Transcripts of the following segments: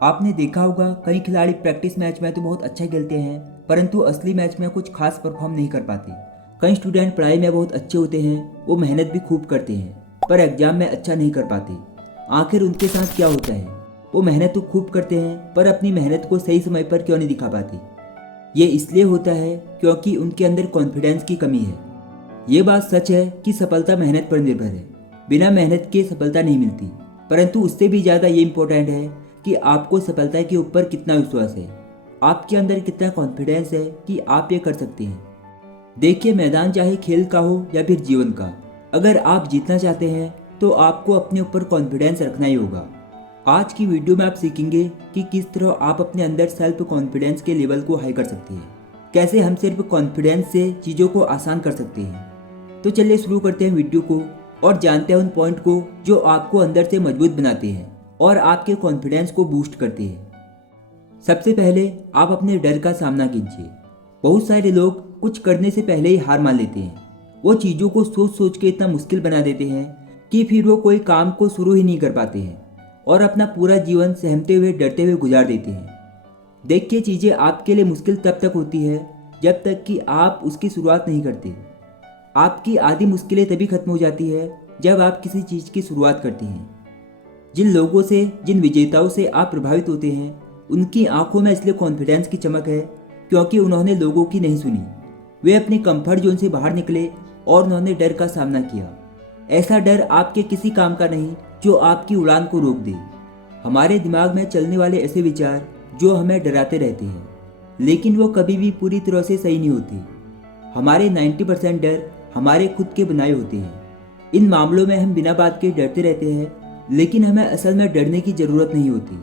आपने देखा होगा कई खिलाड़ी प्रैक्टिस मैच में तो बहुत अच्छा खेलते हैं, परंतु असली मैच में कुछ खास परफॉर्म नहीं कर पाते। कई स्टूडेंट पढ़ाई में बहुत अच्छे होते हैं, वो मेहनत भी खूब करते हैं, पर एग्जाम में अच्छा नहीं कर पाते। आखिर उनके साथ क्या होता है? वो मेहनत तो खूब करते हैं, पर अपनी मेहनत को सही समय पर क्यों नहीं दिखा पाते? ये इसलिए होता है क्योंकि उनके अंदर कॉन्फिडेंस की कमी है। ये बात सच है कि सफलता मेहनत पर निर्भर है। बिना मेहनत के सफलता नहीं मिलती, परंतु उससे भी ज़्यादा ये इम्पोर्टेंट है कि आपको सफलता के ऊपर कितना विश्वास है, आपके अंदर कितना कॉन्फिडेंस है कि आप ये कर सकते हैं। देखिए, मैदान चाहे खेल का हो या फिर जीवन का, अगर आप जीतना चाहते हैं तो आपको अपने ऊपर कॉन्फिडेंस रखना ही होगा। आज की वीडियो में आप सीखेंगे कि किस तरह आप अपने अंदर सेल्फ कॉन्फिडेंस के लेवल को हाई कर सकते हैं, कैसे हम सिर्फ कॉन्फिडेंस से चीज़ों को आसान कर सकते हैं। तो चलिए शुरू करते हैं वीडियो को और जानते हैं उन पॉइंट को जो आपको अंदर से मजबूत बनाते हैं और आपके कॉन्फिडेंस को बूस्ट करते हैं। सबसे पहले आप अपने डर का सामना कीजिए। बहुत सारे लोग कुछ करने से पहले ही हार मान लेते हैं। वो चीज़ों को सोच सोच के इतना मुश्किल बना देते हैं कि फिर वो कोई काम को शुरू ही नहीं कर पाते हैं और अपना पूरा जीवन सहमते हुए डरते हुए गुजार देते हैं। देखिए, चीज़ें आपके लिए मुश्किल तब तक होती है जब तक कि आप उसकी शुरुआत नहीं करते। आपकी आधी मुश्किलें तभी खत्म हो जाती है जब आप किसी चीज़ की शुरुआत करते हैं। जिन लोगों से, जिन विजेताओं से आप प्रभावित होते हैं, उनकी आंखों में इसलिए कॉन्फिडेंस की चमक है क्योंकि उन्होंने लोगों की नहीं सुनी। वे अपने कंफर्ट जोन से बाहर निकले और उन्होंने डर का सामना किया। ऐसा डर आपके किसी काम का नहीं जो आपकी उड़ान को रोक दे। हमारे दिमाग में चलने वाले ऐसे विचार जो हमें डराते रहते हैं, लेकिन वो कभी भी पूरी तरह से सही नहीं होते। हमारे 90% डर हमारे खुद के बनाए होते हैं। इन मामलों में हम बिना बात के डरते रहते हैं, लेकिन हमें असल में डरने की ज़रूरत नहीं होती।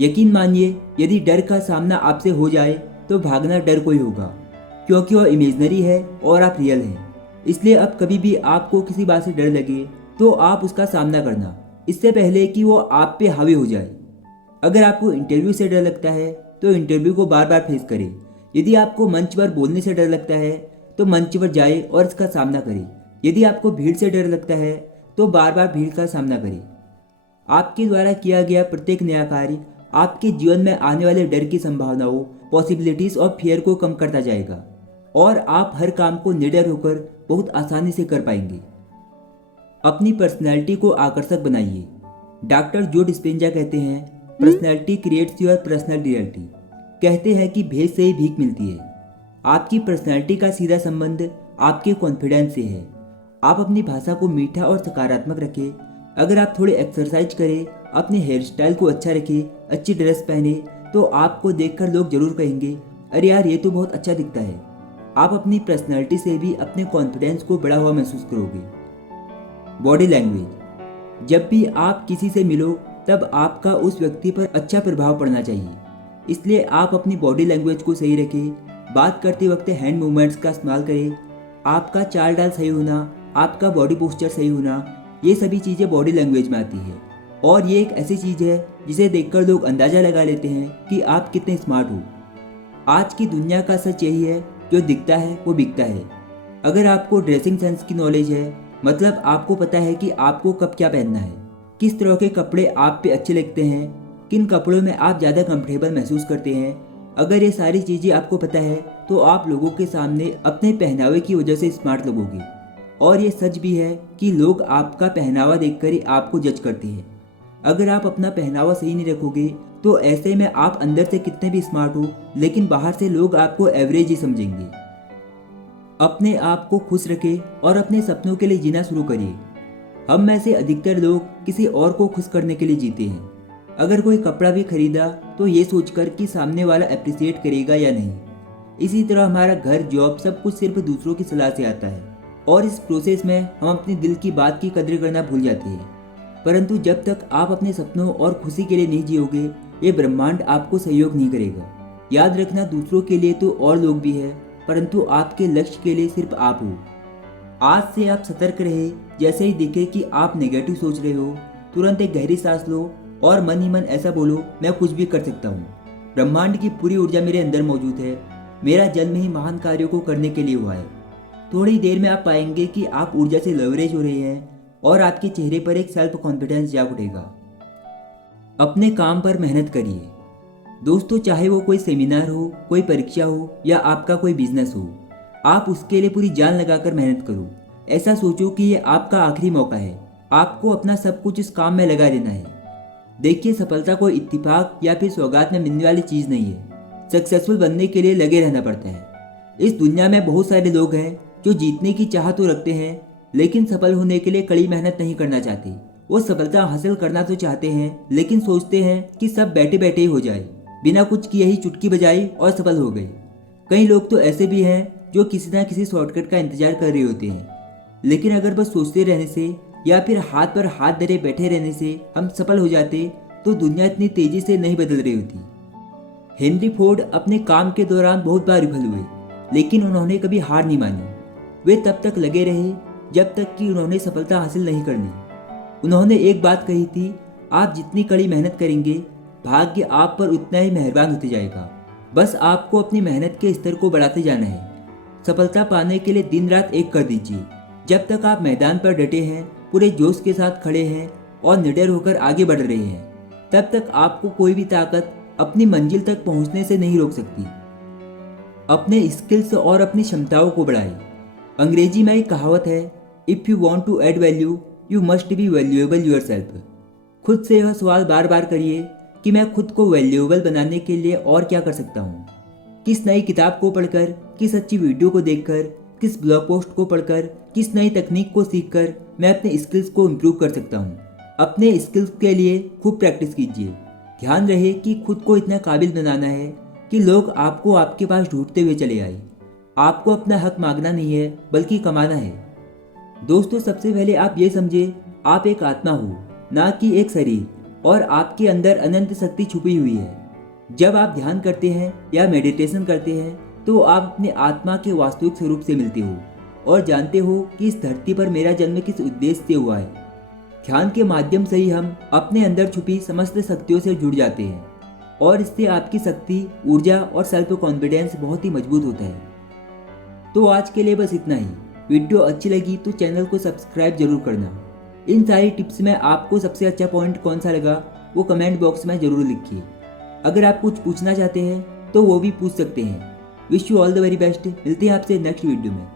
यकीन मानिए, यदि डर का सामना आपसे हो जाए तो भागना डर को ही होगा, क्योंकि वह इमेजनरी है और आप रियल हैं। इसलिए अब कभी भी आपको किसी बात से डर लगे तो आप उसका सामना करना, इससे पहले कि वो आप पे हावी हो जाए। अगर आपको इंटरव्यू से डर लगता है तो इंटरव्यू को बार बार फेस करें। यदि आपको मंच पर बोलने से डर लगता है तो मंच पर जाए और इसका सामना करें। यदि आपको भीड़ से डर लगता है तो बार बार भीड़ का सामना करें। आपके द्वारा किया गया प्रत्येक नया कार्य आपके जीवन में आने वाले डर की संभावनाओं, पॉसिबिलिटीज और फियर को कम करता जाएगा और आप हर काम को निडर होकर बहुत आसानी से कर पाएंगे। अपनी पर्सनैलिटी को आकर्षक बनाइए। डॉक्टर जो डिस्पेंजा कहते हैं, personality creates your personal reality. कहते हैं कि भेद से ही भीख मिलती है। आपकी पर्सनैलिटी का सीधा संबंध आपके कॉन्फिडेंस से है। आप अपनी भाषा को मीठा और सकारात्मक रखें। अगर आप थोड़ी एक्सरसाइज करें, अपने हेयर स्टाइल को अच्छा रखें, अच्छी ड्रेस पहने, तो आपको देखकर लोग जरूर कहेंगे, अरे यार, ये तो बहुत अच्छा दिखता है। आप अपनी पर्सनैलिटी से भी अपने कॉन्फिडेंस को बढ़ा हुआ महसूस करोगे। Body language. जब भी आप किसी से मिलो तब आपका उस व्यक्ति पर अच्छा प्रभाव पड़ना चाहिए, इसलिए आप अपनी बॉडी लैंग्वेज को सही रखें। बात करते वक्त हैंड मूवमेंट्स का इस्तेमाल करें। आपका चाल डाल सही होना, आपका बॉडी पोस्चर सही होना, ये सभी चीज़ें बॉडी लैंग्वेज में आती है और ये एक ऐसी चीज़ है जिसे देखकर लोग अंदाज़ा लगा लेते हैं कि आप कितने स्मार्ट हो। आज की दुनिया का सच यही है, जो दिखता है वो बिकता है। अगर आपको ड्रेसिंग सेंस की नॉलेज है, मतलब आपको पता है कि आपको कब क्या पहनना है, किस तरह के कपड़े आप पे अच्छे लगते हैं, किन कपड़ों में आप ज़्यादा कंफर्टेबल महसूस करते हैं, अगर ये सारी चीज़ें आपको पता है तो आप लोगों के सामने अपने पहनावे की वजह से स्मार्ट लगोगे। और ये सच भी है कि लोग आपका पहनावा देखकर ही आपको जज करते हैं। अगर आप अपना पहनावा सही नहीं रखोगे तो ऐसे में आप अंदर से कितने भी स्मार्ट हो, लेकिन बाहर से लोग आपको एवरेज ही समझेंगे। अपने आप को खुश रखें और अपने सपनों के लिए जीना शुरू करिए। हम में से अधिकतर लोग किसी और को खुश करने के लिए जीते हैं। अगर कोई कपड़ा भी खरीदा तो ये सोचकर कि सामने वाला अप्रिशिएट करेगा या नहीं। इसी तरह हमारा घर, जॉब, सब कुछ सिर्फ दूसरों की सलाह से आता है और इस प्रोसेस में हम अपने दिल की बात की कदर करना भूल जाते हैं। परंतु जब तक आप अपने सपनों और खुशी के लिए नहीं जियोगे, ये ब्रह्मांड आपको सहयोग नहीं करेगा। याद रखना, दूसरों के लिए तो और लोग भी हैं, परंतु आपके लक्ष्य के लिए सिर्फ आप हो। आज से आप सतर्क रहे। जैसे ही दिखे कि आप नेगेटिव सोच रहे हो, तुरंत एक गहरी सांस लो और मन ही मन ऐसा बोलो, मैं कुछ भी कर सकता हूँ। ब्रह्मांड की पूरी ऊर्जा मेरे अंदर मौजूद है। मेरा जन्म ही महान कार्यों को करने के लिए हुआ है। थोड़ी देर में आप पाएंगे कि आप ऊर्जा से लेवरेज हो रहे हैं और आपके चेहरे पर एक सेल्फ कॉन्फिडेंस जाग उठेगा। अपने काम पर मेहनत करिए। दोस्तों, चाहे वो कोई सेमिनार हो, कोई परीक्षा हो या आपका कोई बिजनेस हो, आप उसके लिए पूरी जान लगाकर मेहनत करो। ऐसा सोचो कि ये आपका आखिरी मौका है, आपको अपना सब कुछ इस काम में लगा देना है। देखिए, सफलता कोई इत्तेफाक या फिर सौगात में मिलने वाली चीज़ नहीं है। सक्सेसफुल बनने के लिए लगे रहना पड़ता है। इस दुनिया में बहुत सारे लोग हैं जो जीतने की चाह तो रखते हैं, लेकिन सफल होने के लिए कड़ी मेहनत नहीं करना चाहते। वो सफलता हासिल करना तो चाहते हैं, लेकिन सोचते हैं कि सब बैठे बैठे ही हो जाए, बिना कुछ किए ही चुटकी बजाई और सफल हो गए। कई लोग तो ऐसे भी हैं जो किसी न किसी शॉर्टकट का इंतजार कर रहे होते हैं, लेकिन अगर बस सोचते रहने से या फिर हाथ पर हाथ धरे बैठे रहने से हम सफल हो जाते तो दुनिया इतनी तेजी से नहीं बदल रही होती। हेनरी फोर्ड अपने काम के दौरान बहुत बार विफल हुए, लेकिन उन्होंने कभी हार नहीं मानी। वे तब तक लगे रहे जब तक कि उन्होंने सफलता हासिल नहीं कर ली। उन्होंने एक बात कही थी, आप जितनी कड़ी मेहनत करेंगे, भाग्य आप पर उतना ही मेहरबान होते जाएगा। बस आपको अपनी मेहनत के स्तर को बढ़ाते जाना है। सफलता पाने के लिए दिन रात एक कर दीजिए। जब तक आप मैदान पर डटे हैं, पूरे जोश के साथ खड़े हैं और निडर होकर आगे बढ़ रहे हैं, तब तक आपको कोई भी ताकत अपनी मंजिल तक पहुंचने से नहीं रोक सकती। अपने स्किल्स और अपनी क्षमताओं को बढ़ाएं। अंग्रेजी में एक कहावत है, if you want to add value you must be valuable yourself. खुद से यह सवाल बार बार करिए कि मैं खुद को वैल्यूएबल बनाने के लिए और क्या कर सकता हूँ। किस नई किताब को पढ़कर, किस अच्छी वीडियो को देखकर, किस ब्लॉग पोस्ट को पढ़कर, किस नई तकनीक को सीखकर मैं अपने स्किल्स को इम्प्रूव कर सकता हूँ। अपने स्किल्स के लिए खूब प्रैक्टिस कीजिए। ध्यान रहे कि खुद को इतना काबिल बनाना है कि लोग आपको आपके पास ढूंढते हुए चले आए। आपको अपना हक मांगना नहीं है, बल्कि कमाना है। दोस्तों, सबसे पहले आप ये समझे, आप एक आत्मा हो, ना कि एक शरीर, और आपके अंदर अनंत शक्ति छुपी हुई है। जब आप ध्यान करते हैं या मेडिटेशन करते हैं तो आप अपने आत्मा के वास्तविक स्वरूप से मिलते हो और जानते हो कि इस धरती पर मेरा जन्म किस उद्देश्य से हुआ है। ध्यान के माध्यम से ही हम अपने अंदर छुपी समस्त शक्तियों से जुड़ जाते हैं और इससे आपकी शक्ति, ऊर्जा और सेल्फ कॉन्फिडेंस बहुत ही मजबूत होता है। तो आज के लिए बस इतना ही। वीडियो अच्छी लगी तो चैनल को सब्सक्राइब जरूर करना। इन सारी टिप्स में आपको सबसे अच्छा पॉइंट कौन सा लगा वो कमेंट बॉक्स में ज़रूर लिखिए। अगर आप कुछ पूछना चाहते हैं तो वो भी पूछ सकते हैं। Wish you all the very best. मिलते हैं आपसे नेक्स्ट वीडियो में।